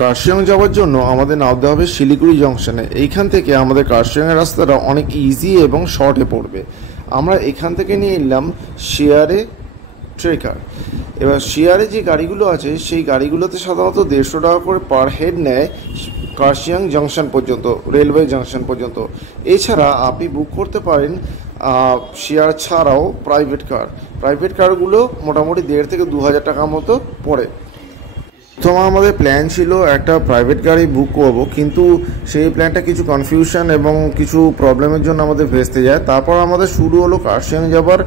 কার্শিয়াং যাওয়ার জন্য আমাদের নামতে হবে শিলিগুড়ি জংশনে। এইখান থেকে আমাদের কার্শিয়াংয়ের রাস্তাটা অনেক ইজি এবং শর্টে পড়বে। আমরা এখান থেকে নিয়ে নিলাম শেয়ারে ট্রেকার। এবার শেয়ারে যে গাড়িগুলো আছে সেই গাড়িগুলোতে সাধারণত 150 টাকা করে পার হেড নেয় কার্শিয়াং জংশন পর্যন্ত, রেলওয়ে জংশন পর্যন্ত। এছাড়া আপনি বুক করতে পারেন শেয়ার ছাড়াও প্রাইভেট কারগুলো মোটামুটি 1,500 থেকে 2,000 টাকার মতো পড়ে। প্রথমে আমাদের প্ল্যান ছিল একটা প্রাইভেট গাড়ি বুক করব, কিন্তু সেই প্ল্যানটা কিছু কনফিউশন এবং কিছু প্রবলেমের জন্য আমাদের ভেস্তে যায়। তারপর আমাদের শুরু হলো কার্শিয়াং যাবার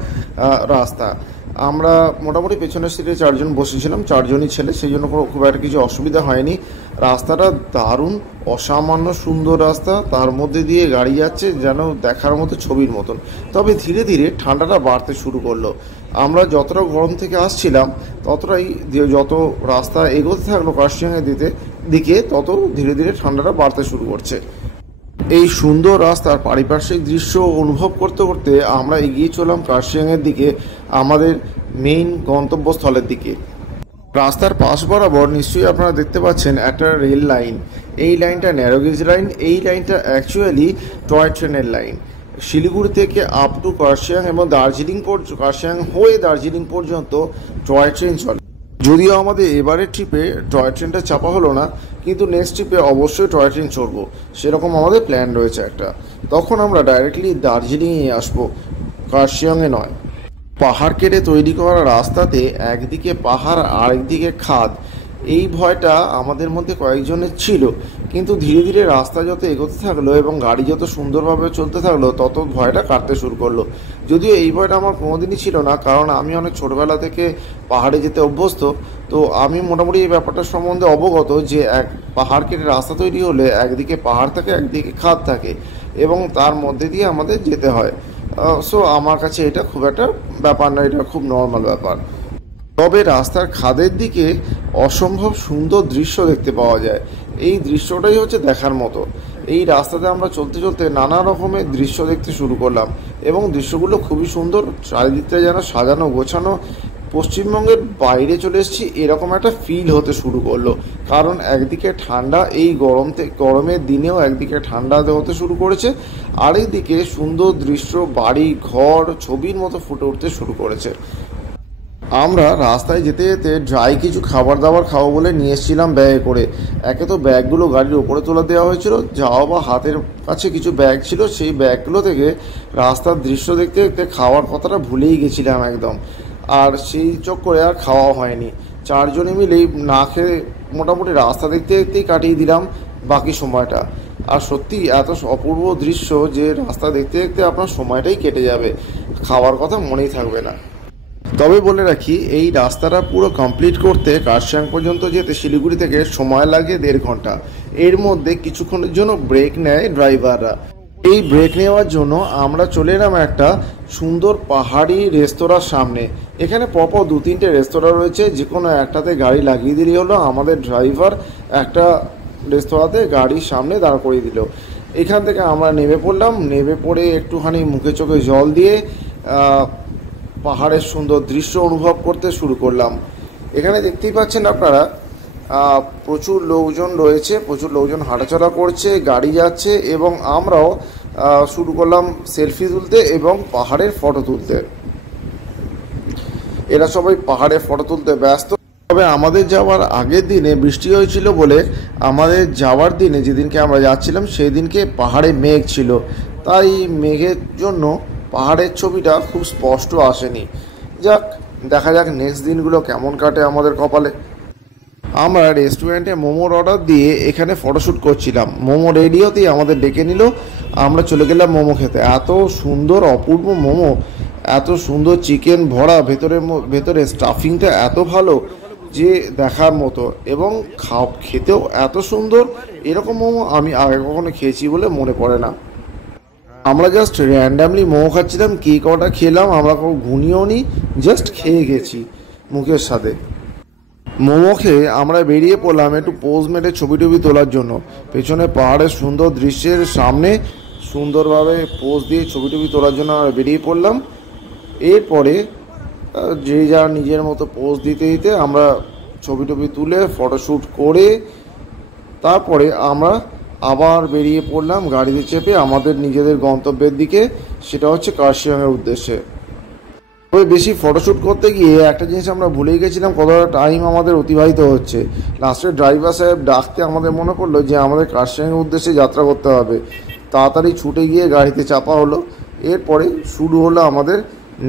রাস্তা। আমরা মোটামুটি পেছনের সিটে 4 জন বসেছিলাম, 4 জনই ছেলে, সেই জন্য খুব একটা কিছু অসুবিধা হয়নি। রাস্তাটা দারুণ, অসামান্য সুন্দর রাস্তা, তার মধ্যে দিয়ে গাড়ি যাচ্ছে যেন দেখার মতো, ছবির মতন। তবে ধীরে ধীরে ঠান্ডাটা বাড়তে শুরু করলো। আমরা যতটা গরম থেকে আসছিলাম ততটাই যত রাস্তা এগোতে থাকলো কার্শিয়াংয়ের দিকে তত ধীরে ধীরে ঠান্ডাটা বাড়তে শুরু করছে। এই সুন্দর রাস্তার পারিপার্শ্বিক দৃশ্য অনুভব করতে করতে আমরা এগিয়ে চললাম কার্শিয়াংয়ের দিকে, আমাদের মেইন গন্তব্যস্থলের দিকে। রাস্তার পাশ বরাবর নিশ্চয়ই আপনারা দেখতে পাচ্ছেন একটা রেল লাইন। এই লাইনটা ন্যারোগেজ লাইন। এই লাইনটা অ্যাকচুয়ালি টয় ট্রেনের লাইন। শিলিগুড়ি থেকে আপ টু কার্শিয়াং এবং কার্শিয়াং হয়ে দার্জিলিং পর্যন্ত টয় ট্রেন চলে। যদিও আমাদের এবারের ট্রিপে টয় ট্রেনটা চাপা হলো না, কিন্তু নেক্সট ট্রিপে অবশ্যই টয় ট্রেন চড়বো, সেরকম আমাদের প্ল্যান রয়েছে একটা। তখন আমরা ডাইরেক্টলি দার্জিলিংয়ে আসবো, কার্শিয়াংয়ে নয়। পাহাড় কেটে তৈরি করা রাস্তাতে একদিকে পাহাড় আর একদিকে খাদ, এই ভয়টা আমাদের মধ্যে কয়েকজনের ছিল। কিন্তু ধীরে ধীরে রাস্তা যত এগোতে থাকলো এবং গাড়ি যত সুন্দরভাবে চলতে থাকলো তত ভয়টা কাটতে শুরু করলো। যদিও এই ভয়টা আমার কোনোদিনই ছিল না, কারণ আমি অনেক ছোটবেলা থেকে পাহাড়ে যেতে অভ্যস্ত। তো আমি মোটামুটি এই ব্যাপারটার সম্বন্ধে অবগত যে এক পাহাড় কেটে রাস্তা তৈরি হলে একদিকে পাহাড় থাকে, একদিকে খাদ থাকে, এবং তার মধ্যে দিয়ে আমাদের যেতে হয়। সো আমার কাছে এটা খুব একটা ব্যাপার না, এটা খুব নর্মাল ব্যাপার। তবে রাস্তার খাদের দিকে অসম্ভব সুন্দর দৃশ্য দেখতে পাওয়া যায়। এই দৃশ্যটাই হচ্ছে দেখার মতো। এই রাস্তাতে আমরা চলতে চলতে নানা রকমের দৃশ্য দেখতে শুরু করলাম, এবং দৃশ্যগুলো খুবই সুন্দর, চারিদিকটা যেন সাজানো গোছানো। পশ্চিমবঙ্গের বাইরে চলে এসেছি এরকম একটা ফিল হতে শুরু করলো, কারণ একদিকে ঠান্ডা, এই গরমের দিনেও একদিকে ঠান্ডা হতে শুরু করেছে, আরেকদিকে সুন্দর দৃশ্য, বাড়ি ঘর ছবির মতো ফুটে উঠতে শুরু করেছে। আমরা রাস্তায় যেতে যেতে ড্রাই কিছু খাবার দাবার খাবো বলে নিয়ে এসেছিলাম ব্যাগে করে। একে তো ব্যাগগুলো গাড়ির ওপরে তোলা দেওয়া হয়েছিল, যাওয়া বা হাতের কাছে কিছু ব্যাগ ছিল, সেই ব্যাগগুলো থেকে রাস্তার দৃশ্য দেখতে দেখতে খাওয়ার কথাটা ভুলেই গেছিলাম একদম। আর সেই চক্করে আর খাওয়া হয়নি। 4 জনে মিলেই না খেয়ে মোটামুটি রাস্তা দেখতে দেখতেই কাটিয়ে দিলাম বাকি সময়টা। আর সত্যি এত অপূর্ব দৃশ্য যে রাস্তা দেখতে দেখতে আপনার সময়টাই কেটে যাবে, খাওয়ার কথা মনেই থাকবে না। তবে বলে রাখি, এই রাস্তাটা পুরো কমপ্লিট করতে কার্শিয়াং পর্যন্ত যেতে শিলিগুড়ি থেকে সময় লাগে 1.5 ঘন্টা। এর মধ্যে কিছুক্ষণের জন্য ব্রেক নেয় ড্রাইভাররা। এই ব্রেক নেওয়ার জন্য আমরা চলে এলাম একটা সুন্দর পাহাড়ি রেস্তোরাঁর সামনে। এখানে পরপর 2-3টে রেস্তোরাঁ রয়েছে, যে কোনো একটাতে গাড়ি লাগিয়ে দিলেই হলো। আমাদের ড্রাইভার একটা রেস্তোরাঁতে গাড়ির সামনে দাঁড় করিয়ে দিল। এখান থেকে আমরা নেমে পড়লাম। নেমে পড়ে একটুখানি মুখে চোখে জল দিয়ে পাহাড়ের সুন্দর দৃশ্য অনুভব করতে শুরু করলাম। এখানে দেখতেই পাচ্ছেন আপনারা প্রচুর লোকজন রয়েছে, প্রচুর লোকজন হাঁটাচলা করছে, গাড়ি যাচ্ছে, এবং আমরাও শুরু করলাম সেলফি তুলতে এবং পাহাড়ের ফটো তুলতে। এরা সবাই পাহাড়ে ফটো তুলতে ব্যস্ত। তবে আমাদের যাওয়ার আগের দিনে বৃষ্টি হয়েছিল বলে আমাদের যাওয়ার দিনে, যেদিনকে আমরা যাচ্ছিলাম সেই দিনকে পাহাড়ে মেঘ ছিল, তাই মেঘের জন্য পাহাড়ের ছবিটা খুব স্পষ্ট আসেনি। যাক, দেখা যাক নেক্সট দিনগুলো কেমন কাটে আমাদের কপালে। আমরা রেস্টুরেন্টে মোমোর অর্ডার দিয়ে এখানে ফটোশ্যুট করছিলাম। মোমো রেডি হতেই আমাদের ডেকে নিল, আমরা চলে গেলাম মোমো খেতে। এত সুন্দর অপূর্ব মোমো, এত সুন্দর চিকেন ভরা, ভেতরে স্টাফিংটা এত ভালো যে দেখার মতো, এবং খেতেও এত সুন্দর। এরকম মোমো আমি আগে কখনো খেয়েছি বলে মনে পড়ে না। আমরা জাস্ট র্যান্ডামলি মোমো খাচ্ছিলাম, কি কটা খেলাম আমরা গুনিয়েও নি, জাস্ট খেয়ে গেছি মুখের সাথে। মোমো খেয়ে আমরা বেরিয়ে পড়লাম একটু পোজ মেরে ছবি টবি তোলার জন্য। পেছনে পাহাড়ের সুন্দর দৃশ্যের সামনে সুন্দরভাবে পোজ দিয়ে ছবি টবি তোলার জন্য আমরা বেরিয়ে পড়লাম। এরপরে যে যার নিজের মতো পোজ দিতে দিতে আমরা ছবি টবি তুলে ফটোশ্যুট করে তারপরে আমরা আবার বেরিয়ে পড়লাম গাড়িতে চেপে আমাদের নিজেদের গন্তব্যের দিকে, সেটা হচ্ছে কার্শিয়াংয়ের উদ্দেশ্যে। তবে বেশি ফটোশ্যুট করতে গিয়ে একটা জিনিস আমরা ভুলেই গেছিলাম, কতটা টাইম আমাদের অতিবাহিত হচ্ছে। লাস্টে ড্রাইভার সাহেব ডাকতে আমাদের মনে পড়লো যে আমাদের কার্শিয়াংয়ের উদ্দেশ্যে যাত্রা করতে হবে। তাড়াতাড়ি ছুটে গিয়ে গাড়িতে চাপা হলো। এরপরে শুরু হলো আমাদের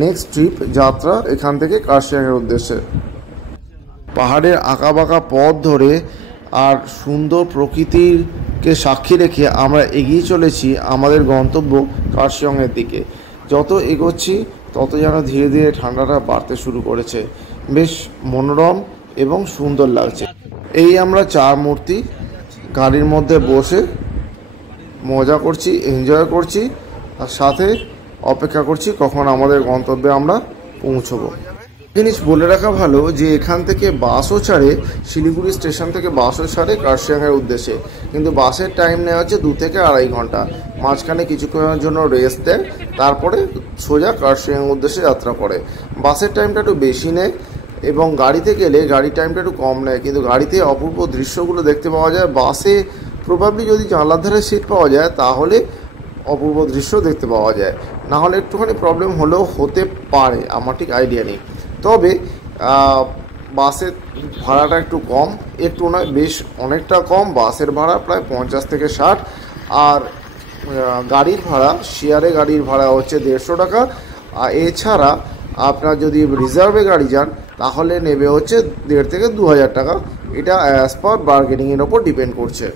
নেক্সট ট্রিপ যাত্রা এখান থেকে কার্শিয়াংয়ের উদ্দেশ্যে। পাহাড়ের আঁকাবাঁকা পথ ধরে আর সুন্দর প্রকৃতিরকে সাক্ষী রেখে আমরা এগিয়ে চলেছি আমাদের গন্তব্য কার্শিয়াংয়ের দিকে। যত এগোচ্ছি তত যেন ধীরে ধীরে ঠান্ডাটা বাড়তে শুরু করেছে। বেশ মনোরম এবং সুন্দর লাগছে। এই আমরা চার মূর্তি গাড়ির মধ্যে বসে মজা করছি, এনজয় করছি, আর সাথে অপেক্ষা করছি কখন আমাদের গন্তব্যে আমরা পৌঁছবো। জিনিস বলে রাখা ভালো যে এখান থেকে বাসও ছাড়ে, শিলিগুড়ি স্টেশন থেকে বাসও ছাড়ে কার্শিয়াংয়ের উদ্দেশ্যে, কিন্তু বাসের টাইম নেওয়া হচ্ছে 2 থেকে 2.5 ঘন্টা। মাঝখানে কিছুক্ষণের জন্য রেস্ট দেয়, তারপরে সোজা কার্শিয়াংয়ের উদ্দেশ্যে যাত্রা করে। বাসের টাইমটা একটু বেশি নেয় এবং গাড়িতে গেলে গাড়ির টাইমটা একটু কম নেয়, কিন্তু গাড়িতে অপূর্ব দৃশ্যগুলো দেখতে পাওয়া যায়। বাসে প্রবাবলি যদি জানলার ধারে সিট পাওয়া যায় তাহলে অপূর্ব দৃশ্য দেখতে পাওয়া যায়, না হলে একটুখানি প্রবলেম হলেও হতে পারে, আমার ঠিক আইডিয়া নেই। তবে বাসের ভাড়াটা একটু কম, একটু নয় বেশ অনেকটা কম। বাসের ভাড়া প্রায় 50 থেকে 60, আর গাড়ির ভাড়া, শেয়ারে গাড়ির ভাড়া হচ্ছে 150 টাকা। আর এছাড়া আপনার যদি রিজার্ভে গাড়ি যান তাহলে নেবে হচ্ছে 1,500 থেকে 2,000 টাকা। এটা অ্যাজ পার বার্গেনিংয়ের ওপর ডিপেন্ড করছে।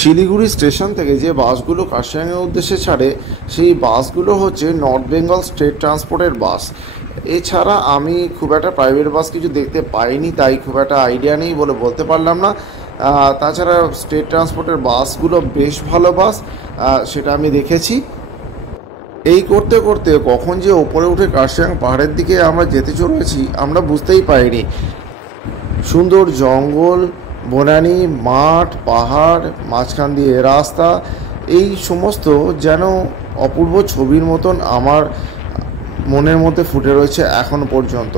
শিলিগুড়ি স্টেশন থেকে যে বাসগুলো কার্শিয়াংয়ের উদ্দেশ্যে ছাড়ে সেই বাসগুলো হচ্ছে নর্থ বেঙ্গল স্টেট ট্রান্সপোর্টের বাস। এছাড়া আমি খুব একটা প্রাইভেট বাস কিছু দেখতে পাইনি, তাই খুব একটা আইডিয়া নেই বলে বলতে পারলাম না। তাছাড়া স্টেট ট্রান্সপোর্টের বাসগুলো বেশ ভালো বাস, সেটা আমি দেখেছি। এই করতে করতে কখন যে ওপরে উঠে কার্শিয়াং পাহাড়ের দিকে আমরা যেতে চলেছি আমরা বুঝতেই পারিনি। সুন্দর জঙ্গল, বনানী, মাঠ, পাহাড়, মাঝখান দিয়ে রাস্তা, এই সমস্ত যেন অপূর্ব ছবির মতন আমার মনের মধ্যে ফুটে রয়েছে এখন পর্যন্ত।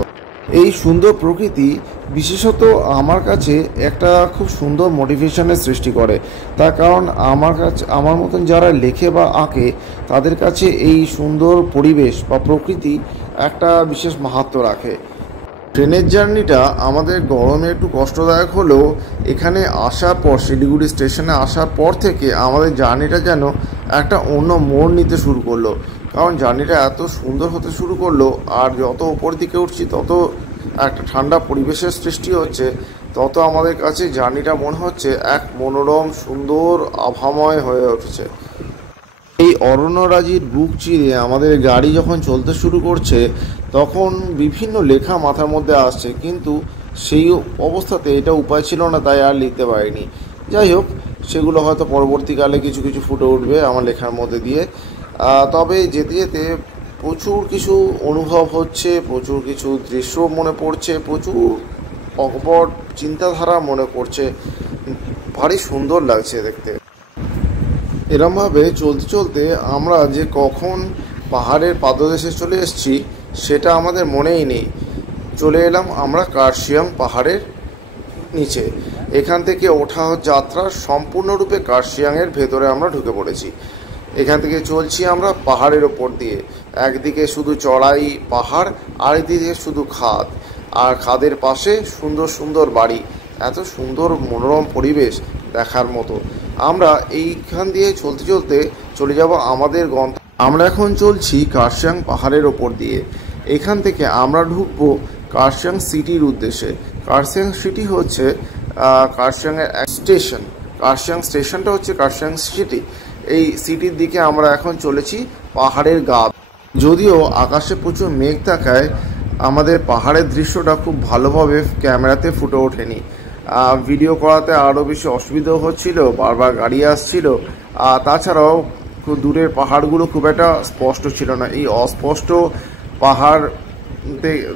এই সুন্দর প্রকৃতি বিশেষত আমার কাছে একটা খুব সুন্দর মোটিভেশনের সৃষ্টি করে। তার কারণ আমার মতন যারা লেখে বা আঁকে তাদের কাছে এই সুন্দর পরিবেশ বা প্রকৃতি একটা বিশেষ মাহাত্ম্য রাখে। ট্রেনের জার্নিটা আমাদের গরমে একটু কষ্টদায়ক হলেও এখানে আসার পর, শিলিগুড়ি স্টেশনে আসার পর থেকে আমাদের জার্নিটা যেন একটা অন্য মোড় নিতে শুরু করলো। কারণ জার্নিটা এত সুন্দর হতে শুরু করলো, আর যত ওপর দিকে উঠছি তত একটা ঠান্ডা পরিবেশের সৃষ্টি হচ্ছে, তত আমাদের কাছে জার্নিটা মনে হচ্ছে এক মনোরম সুন্দর আভাময় হয়ে উঠছে। এই অরণ্যরাজির বুক চিরে আমাদের গাড়ি যখন চলতে শুরু করছে তখন বিভিন্ন লেখা মাথার মধ্যে আসছে, কিন্তু সেই অবস্থাতে এটা উপায় ছিল না, তাই আর লিখতে পারিনি। যাই হোক, সেগুলো হয়তো পরবর্তীকালে কিছু কিছু ফুটে উঠবে আমার লেখার মধ্যে দিয়ে। তবে যেতে যেতে প্রচুর কিছু অনুভব হচ্ছে, প্রচুর কিছু দৃশ্য মনে পড়ছে, প্রচুর অকপট চিন্তাধারা মনে পড়ছে। ভারী সুন্দর লাগছে দেখতে। এরমভাবে চলতে চলতে আমরা যে কখন পাহাড়ের পাদদেশে চলে এসেছি সেটা আমাদের মনেই নেই। চলে এলাম আমরা কার্শিয়াং পাহাড়ের নিচে। এখান থেকে ওঠা যাত্রা সম্পূর্ণরূপে কার্শিয়াংয়ের ভেতরে আমরা ঢুকে পড়েছি। এখান থেকে চলছি আমরা পাহাড়ের ওপর দিয়ে। একদিকে শুধু চড়াই পাহাড়, আরেকদিকে শুধু খাদ, আর খাদের পাশে সুন্দর সুন্দর বাড়ি। এত সুন্দর মনোরম পরিবেশ দেখার মতো। আমরা এইখান দিয়ে চলতে চলতে চলে যাব আমাদের গন্তব্য। আমরা এখন চলছি কার্শিয়াং পাহাড়ের ওপর দিয়ে। এখান থেকে আমরা ঢুকবো কার্শিয়াং সিটির উদ্দেশ্যে। কার্শিয়াং সিটি হচ্ছে কার্শিয়াংয়ের স্টেশন। কার্শিয়াং স্টেশনটা হচ্ছে কার্শিয়াং সিটি। এই সিটির দিকে আমরা এখন চলেছি পাহাড়ের গা। যদিও আকাশে প্রচুর মেঘ থাকায় আমাদের পাহাড়ের দৃশ্যটা খুব ভালোভাবে ক্যামেরাতে ফুটে ওঠেনি। ভিডিও করাতে আরও বেশি অসুবিধাও হচ্ছিল, বারবার গাড়ি আসছিল। তাছাড়াও খুব দূরের পাহাড়গুলো খুব একটা স্পষ্ট ছিল না। এই অস্পষ্ট পাহাড়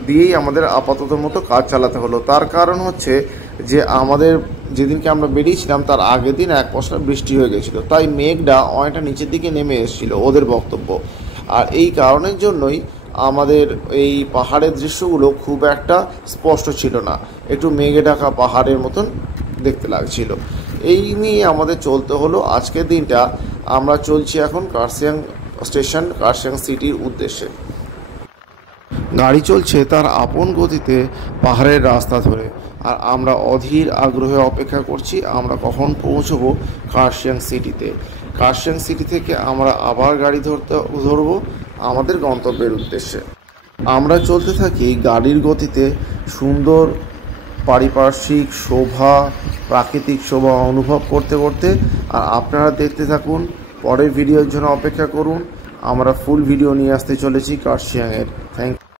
দিয়েই আমাদের আপাতত মতো কাজ চালাতে হলো। তার কারণ হচ্ছে যে আমাদের যেদিনকে আমরা বেরিয়েছিলাম তার আগের দিন এক পশলা বৃষ্টি হয়ে গেছিলো, তাই মেঘটা অনেকটা নিচের দিকে নেমে এসেছিলো ওদের বক্তব্য। আর এই কারণের জন্যই আমাদের এই পাহাড়ের দৃশ্যগুলো খুব একটা স্পষ্ট ছিল না, একটু মেঘে ঢাকা পাহাড়ের মতন দেখতে লাগছিল। এই নিয়ে আমাদের চলতে হলো আজকের দিনটা। আমরা চলছি এখন কার্শিয়াং স্টেশন, কার্শিয়াং সিটির উদ্দেশ্যে। গাড়ি চলছে তার আপন গতিতে পাহাড়ের রাস্তা ধরে, আর আমরা অধীর আগ্রহে অপেক্ষা করছি আমরা কখন পৌঁছবো কার্শিয়াং সিটিতে। কার্শিয়াং সিটি থেকে আমরা আবার গাড়ি ধরবো আমাদের গন্তব্যের উদ্দেশ্যে। আমরা চলতে থাকি গাড়ির গতিতে, সুন্দর পারিপার্শ্বিক শোভা, প্রাকৃতিক শোভা অনুভব করতে করতে। আর আপনারা দেখতে থাকুন, পরের ভিডিওর জন্য অপেক্ষা করুন। আমরা ফুল ভিডিও নিয়ে আসতে চলেছি কার্শিয়াংয়ের।